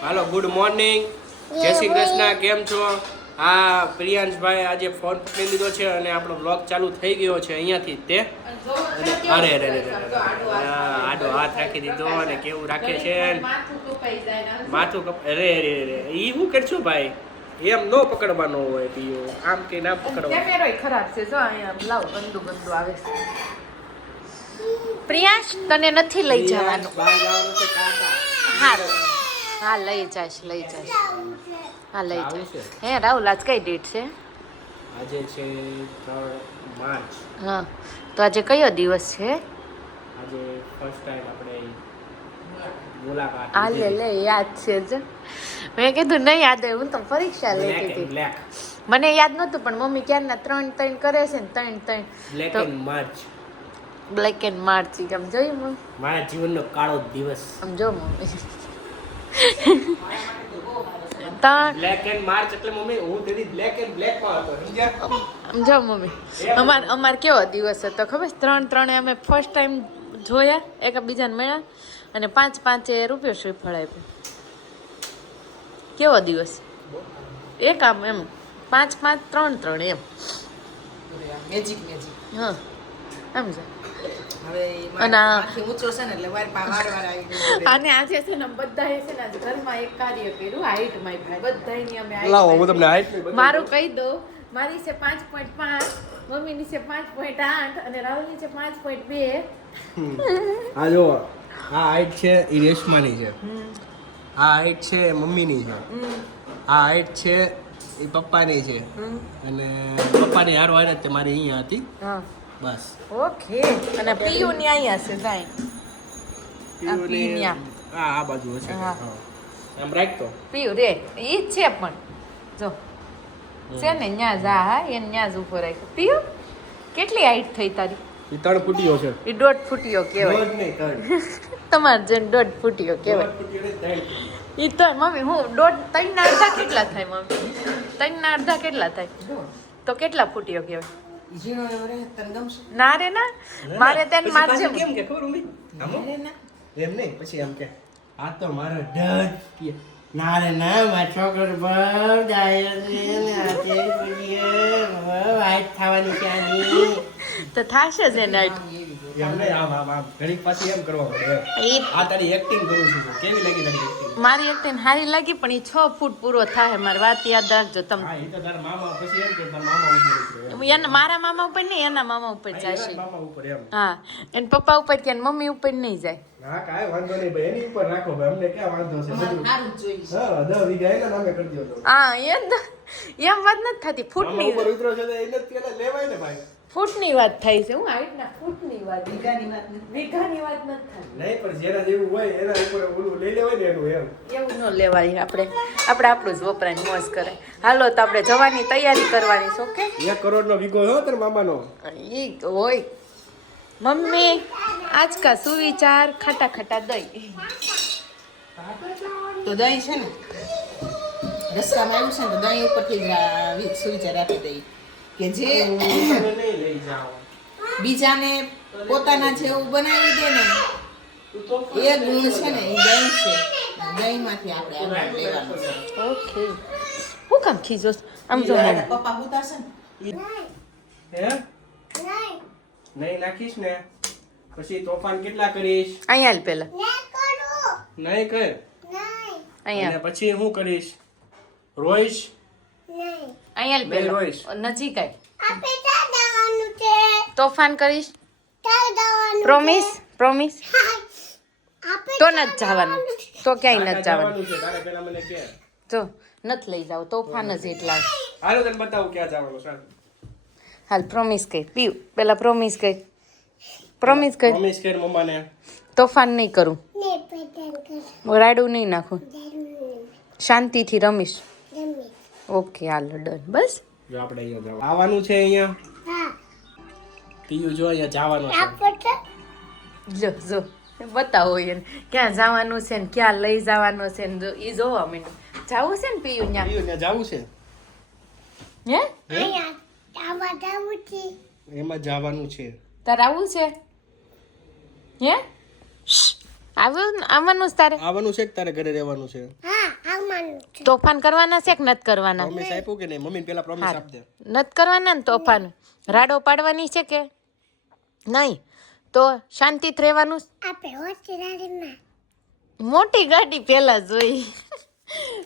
હાલો good morning, જય શ્રી કૃષ્ણ. કેમ છો? હા પ્રિયાંશભાઈ આજે ફોન પકડી લીધો છે અને આપણો બ્લોગ ચાલુ થઈ ગયો છે અહીંયાથી તે અરે અરે અરે આડો હાથ રાખી દીધો અને કેવું રાખે છે માથું અરે અરે અરે ઈ શું કરશું ભાઈ, એમ નો પકડવાનો હોય પીઓ, આમ કે ના પકડવાનો. કેમેરો ખરાબ છે જો અહીંયા લાવ ગંદુ ગંદુ આવે છે. પ્રિયાંશ તને નથી લઈ જવાનું. હારું હા લઈ જાશ હા લઈ જાશ. હે રાહુલ આજ કઈ ડેટ છે? આજે છે 3 માર્ચ. હા તો આજે કયો દિવસ છે? આજે ફર્સ્ટ ટાઈમ આપણે મુલાકાત. આ લે યાદ છે જ. મેં કીધું નહીં યાદ હોય, હું તો પરીક્ષા લેતી હતી. મને યાદ નહોતું પણ મમ્મી ક્યારના 3 કરે છે ને 3 black and March. Black and March આમ જોયું મમ્મી? મારા જીવનનો કાળો દિવસ. આમ જો મમ્મી બ્લેક એન્ડ માર્ચ એટલે મમ્મી હું તેની બ્લેક એન્ડ બ્લેક માં હતો સમજ્યા? આમ જો મમ્મી અમાર કેવો દિવસ હતો ખબર છે? 3 અમે ફર્સ્ટ ટાઈમ જોયા એકબીજાને મળ્યા અને 5 રૂપિયો શ્રીફળ આપ્યો. કેવો દિવસ એક આમ એમ 5 3 એમ મેજિક હા આમ છે. અને ઊંચો છે ને એટલે વાર આવી ગયું. અને આજે છે ને બધાએ છે ને આજે ઘરમાં એક કાર્ય કર્યું, હાઈટ માઈ ભાઈ બધાની અમે લાવો હું તમને હાઈટ મારું કહી દઉં. મારી છે 5.5, મમ્મીની છે 5.8 અને રાહુલની છે 5.2. આ જો આ હાઈટ છે એ રેશમાની છે, આ હાઈટ છે એ મમ્મીની છે, આ હાઈટ છે એ પપ્પાની છે અને પપ્પાની હારો હારે તે મારી અહીંયા હતી હા બસ. ઓકે. અને પીયુ ની અહીંયા છે જાય આ પીન્યા આ બાજુ હશે. હા. આમ રાખતો પીયુ રે ઈ જ છે પણ જો છે ને ન્યા જા હા એને ન્યા જ ઉભો રાખ્યો. પીયુ કેટલી હાઈટ થઈ તારી? એ 3 ફૂટીઓ છે. એ 1.5 ફૂટીયો કહેવાય. રોજ નહીં 3 તમારે જેને 1.5 ફૂટીયો કહેવાય. ઈ તો મમ્મી હું 3 ના અડધા કેટલા થાય મમ્મી? 3 ના અડધા કેટલા થાય? તો કેટલા ફૂટીયો કહેવાય? ઝીણો એવો રહે તને ગમશે? ના રે ના મારે તેને મારજે. કેમ કે ખબર ઉમી આમો એમ નહીં પછી એમ કે આ તો મારો ડર કે ના રે ના મારા છોકરો બહુ જાય છે ને આ તે પડીએ વાઈટ થવાની ક્યાંની તો થાશે જ એને હાઈટ. એમ નહીં આમ ઘડીક પાછી એમ કરવા પડે. ઈ આ તારી એક્ટિંગ કરું છું કેવી લાગી તારી એક્ટિંગ? મારી એકને હારી લાગી પણ ઈ 6 ફૂટ પૂરો થાય. મારી વાત યાદ રાખજો તમે. હા એ તો તારા મામા પછી એમ કે તારા મામા ઉપર છે એના મારા મામા ઉપર નહીં એના મામા ઉપર જશે. મામા ઉપર એમ. હા એને પપ્પા ઉપર કે મમ્મી ઉપર નહીં જાય. હા કાંઈ વાંધો નહીં ભાઈ એની ઉપર રાખો ભાઈ અમને ક્યાં વાંધો છે અમારે બધું. સારું જ જોઈએ છે. હા 10 વીઘા એના નામે કરી દો તો. હા એમ વાત નથી થતી. મામા ઉપર ઉતરો છે તો એને જ પેલા લેવાય ને ભાઈ. ફૂટની વાત થાય છે. હું હાઈટના ફૂટની વાત વીઘાની વાત નથી. વીઘાની વાત નથી થતી. નહીં પણ જેના જેવું હોય એના ઉપર ઓલું લઈ લેવાય ને એનું એમ. એવું ન લેવાય. આપણે આપણું જ વપરાય મોજ કરે. હાલો તો આપણે જવાની તૈયારી કરવાની છે. ઓકે 1 કરોડનો વીઘો હો તારા મામાનો. ઈ હોય મમ્મી આજ કા સુવિચાર ખાટા ખાટા દહીં. તો દહીં છે ને રસ્તામાં આવ્યું છે ને તો દહીં ઉપરથી જ સુવિચાર આપી દઈ કે જે તમે નહીં લઈ જાઓ. બીજાને પોતાના જેવું બનાવી દે ને એ ગુણ છે ને એ દહીં છે. દહીંમાંથી આપણે આગળ લેવાનું છે. ઓકે હું કામ ખીજોસ આમ જો ઈ પપ્પા ઉતારશે ને હે નહીં નાખીશ ને પછી તોફાન કેટલા કરીશ? અહીંયા હાલ પેલા નહીં કર. અને અહીંયા પછી હું કરીશ? રોઈશ? અહીંયા હાલ નહીં પેલા રોઈશ. નજીક આય તોફાન કરીશ. પ્રોમિસ તો નથી જવાનું. તો ક્યાંય નથી જવાનું. જવાનું છે તારે પેલા મને કે. જો નથી લઈ જાવ તોફાન જ એટલા. હાલો તને બતાવું ક્યાં જવાનું છે. હાલ પ્રોમિસ કઈ પીવું પેલા પ્રોમિસ કઈ મમ્મી કે મમ્માને તોફાન નહીં કરું, રાડું નહીં નાખું, શાંતિથી રમીશ. ઓકે હાલો ડન. બસ જો આપણે અહીંયા જવાનું આવવાનું છે. અહીંયા પીયું જો અહીંયા જવાનું છે. જો બતાવો એને ક્યાં જવાનું છે ને ક્યાં લઈ જવાનું છે ને એ જોવા માંડ્યું. જવું છે ને પીયું ત્યાં પીયું ને જવું છે. હે એમાં જવાનું છે. તારે આવું છે? હે આવવાનું છે તારે? આવવાનું છે કે તારે ઘરે રહેવાનું છે? તોફાન કરવાના છે કે નથી કરવાના? પ્રોમિસ આપ્યું કે નહીં? મમ્મીને પેલા પ્રોમિસ આપ દે. નથી કરવાના ને તોફાન? રાડો પાડવાની છે કે નહીં? તો શાંતિથી રહેવાનું. મોટી ગાડી પેલા જોઈ.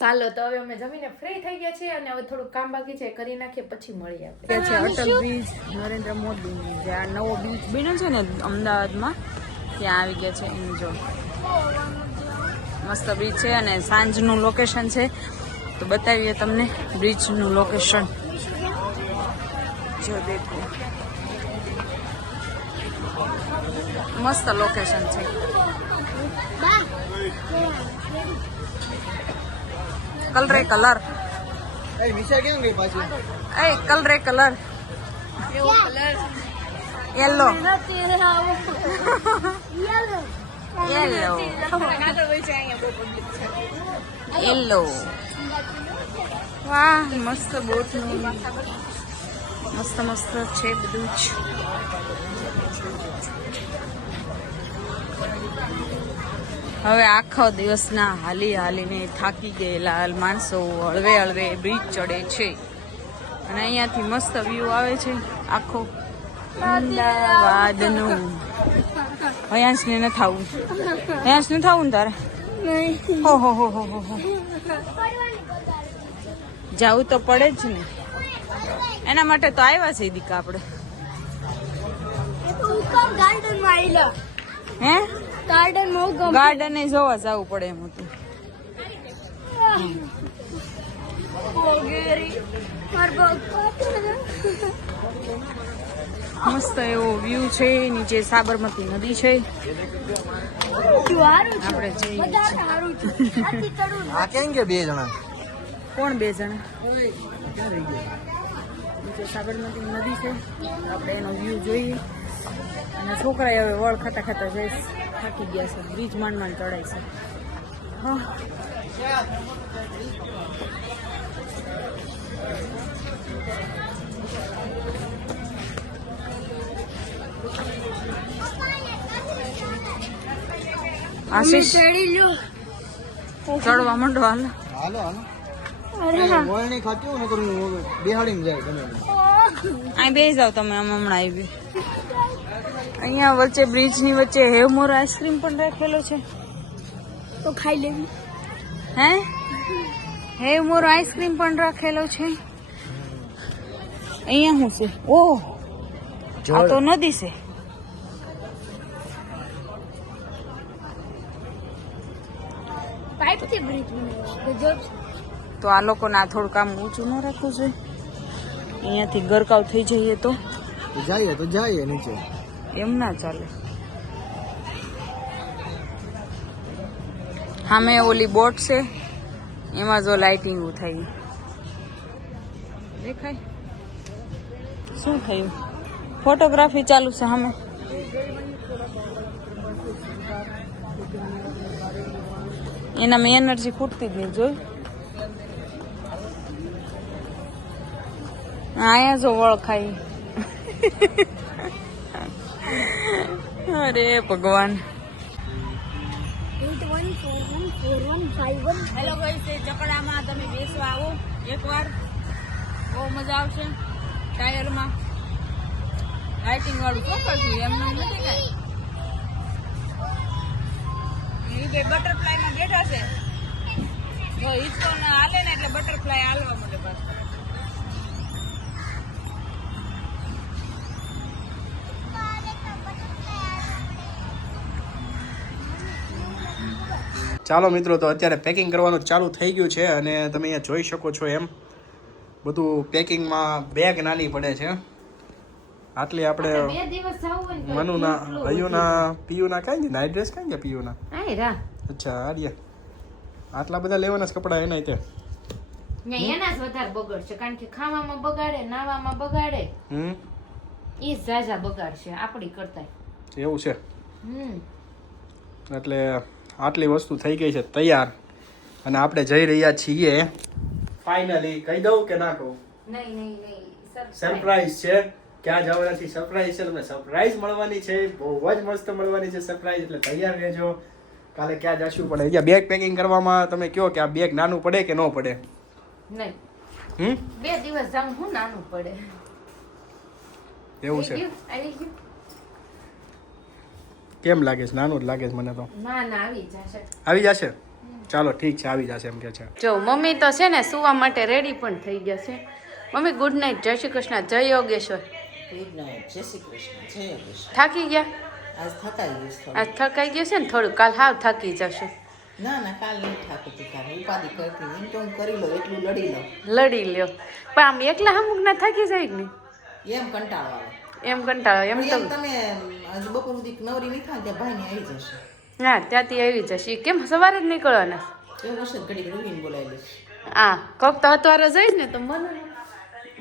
ચાલો તો હવે અમે જમીને ફ્રી થઈ ગયા છીએ અને હવે થોડું કામ બાકી છે કરી નાખીએ પછી મળીએ આપણે. છે અટલ બ્રિજ નરેન્દ્ર મોદી જે આ નવો બીચ બન્યો છે ને અમદાવાદમાં ત્યાં આવી ગયા છે એન્જો. મસ્ત બીચ છે અને સાંજનું લોકેશન છે તો બતાવીએ તમને બ્રિજનું લોકેશન. જો દેખો મસ્ત લોકેશન છે. કલરે કલર એ કલરે કલર યેલો યેલો યેલો. વાહ મસ્ત બોટનું મસ્ત મસ્ત છે બધું જ. હવે આખો દિવસના હાલી હાલીને થાકી ગયેલા માણસો હળવે હળવે બ્રિજ ચડે છે અને અહીંયાથી મસ્ત વ્યૂ આવે છે આખો અમદાવાદનું. હયાંશને ન થાવું, હયાંશ ન થાવું ને તારે? હો હો હો હો હો જવું તો પડે જ ને, એના માટે તો આવ્યા છે દીકા આપણે. હે ગાર્ડન જોવા જવું પડે એમ હતું. મસ્ત એવો વ્યૂ છે. નીચે સાબરમતી નદી છે. આપણે જઈએ. બે જણા. કોણ 2 જણા? નીચે સાબરમતી નદી છે આપણે એનો વ્યૂ જોઈએ. અને છોકરાએ હવે વળ ખાતા ખાતા જઈશ. થાકી ગયા છે. બ્રિજ માંડ માંડ ચડાય છે. હા આશીષ ચડવા માંડો. હાલ હાલો હાલો. વળણી ખાતી હોય ને તો બેહાડીને જાય તમે. અહીં બેસી જાવ તમે. આમ હમણાં આવી અહીંયા વચ્ચે બ્રિજની વચ્ચે હેવમોર આઈસ્ક્રીમ પણ રાખેલો છે તો ખાઈ લેવી. હે હેવમોર આઈસ્ક્રીમ પણ રાખેલો છે. અહીંયા શું છે? ઓહ આ તો નદી છે. તો આ લોકોને આ થોડું કામ ઊંચું ન રાખવું જોઈએ. અહીંયાથી ગરકાવ થઈ જઈએ તો જઈએ નીચે. એમ ના ચાલે. સામે ઓલી બોટ છે એમાં જો લાઇટિંગ થાય દેખાય. શું થયું? ફોટોગ્રાફી ચાલુ છે સામે. એના મેં એનર્જી ખૂટતી જ નહીં. જોઈ અહીંયા જો વળ ખાઈ. અરે ભગવાન. હેલો ગાઈસ, ચકડામાં તમે બેસવા આવો એકવાર. બહુ મજા આવશે. ટાયરમાં લાઇટિંગ વાળું ચોક્કસ એમને નથી કાંઈ. એ બે બટરફ્લાયમાં બેઠા છે. જો હિચકો હાલે ને એટલે બટરફ્લાય હાલવા મળે બસ. ચાલો મિત્રો, તો અત્યારે પેકિંગ કરવાનું ચાલુ થઈ ગયું છે અને તમે અહીંયા જોઈ શકો છો એમ બધું પેકિંગમાં બેગ નાની પડે છે. આટલી આપણે મનુના, હયુના, પિયુના કાંઈ નહીં. નાઇટ ડ્રેસ કાંઈ ગયા પિયુના? અચ્છા આર્યા. આટલા બધા લેવાના જ કપડા એના તે એના જ વધારે બગડશે કારણ કે ખાવામાં બગાડે, નાવામાં બગાડે. ઈ જાજા બગાડશે આપણી કરતા. એવું છે. એટલે આટલી વસ્તુ થઈ ગઈ છે તૈયાર અને આપણે જઈ રહ્યા છીએ ફાઇનલી. કહી દઉં કે ના કહું? નહીં સરપ્રાઈઝ છે. ક્યાં જવાના છે? સરપ્રાઈઝ છે. તમને સરપ્રાઈઝ મળવાની છે. બહુ જ મસ્ત મળવાની છે સરપ્રાઈઝ. એટલે તૈયાર રહેજો કાલે ક્યાં જશું પડે અહીંયા બેગ પેકિંગ કરવામાં તમે કહો કે આ બેગ નાનું પડે કે ન પડે? નહીં 2 દિવસ જાઉં હું નાનું પડે એવું છે? આવી ગયું કેમ લાગે છે? નાનું જ લાગે છે મને તો. ના આવી જશે. આવી જશે? ચાલો ઠીક છે, આવી જશે એમ કે છે. જો મમ્મી તો છે ને સુવા માટે રેડી પણ થઈ ગયા છે. મમ્મી ગુડ નાઇટ, જય શ્રી કૃષ્ણ, જય યોગેશ્વર. ગુડ નાઇટ, જય શ્રી કૃષ્ણ, જય કૃષ્ણ. થાકી ગયા? આજ થકાઈ ગઈશ થોડું. આજ થકાઈ ગયો છે ને થોડું, કાલ હાવ થાકી જશે. ના ના કાલ નહીં થાકતી, કાલ ઉપાધિ કરતી એમ તો હું કરી લો એટલું લડી લો. લડી લ્યો પણ આમ એકલા અમુક ના થાકી જાય કે નહીં? એમ કંટાળો આવે. એમ કંટાળો એમ તો. એમ તમે આજ બપોર સુધી નવરી નહીં થાય ત્યાં ભાઈને આવી જશે. હા ત્યાંથી આવી જશે. ઈ કેમ સવારે જ નીકળવાના? એવું હશે તો ઘડીક રૂહીને બોલાવી લઈશ. હા કોક તો હતવારો જઈશ ને તો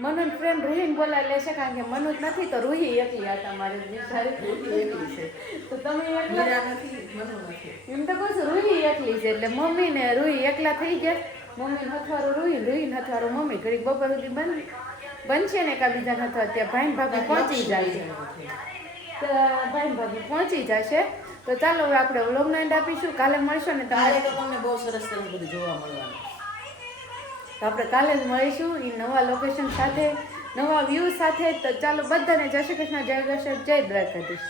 મનુ ફ્રેન્ડ રૂહીને બોલાવી લેશે, કારણ કે મનુ જ નથી તો રૂહી એકલી હતા મારે એકલી છે. તો તમે એકલા મીરા નથી, મનુ નથી. એમ તો કહું છું રૂહી એકલી છે એટલે મમ્મી ને રૂહી એકલા થઈ ગયા. મમ્મી હથવારો રૂહી ને હથવારો મમ્મી ઘડીક બપોર સુધી બનશે ને એકા બીજા હથવાર ત્યાં ભાઈ ભાભી પહોંચી જાય છે. તો ભાઈ ભાભી પહોંચી જશે. તો ચાલો હવે આપણે વ્લોગનો એન્ડ આપીશું. કાલે મળશો ને કાલે તમારે તો તમને બહુ સરસ સરસ બધું જોવા મળવાનું. તો આપણે કાલે જ મળીશું એ નવા લોકેશન સાથે, નવા વ્યૂ સાથે. તો ચાલો બધાને જય શ્રી કૃષ્ણ, જય ગણેશ, જય દ્વારકાધીશ.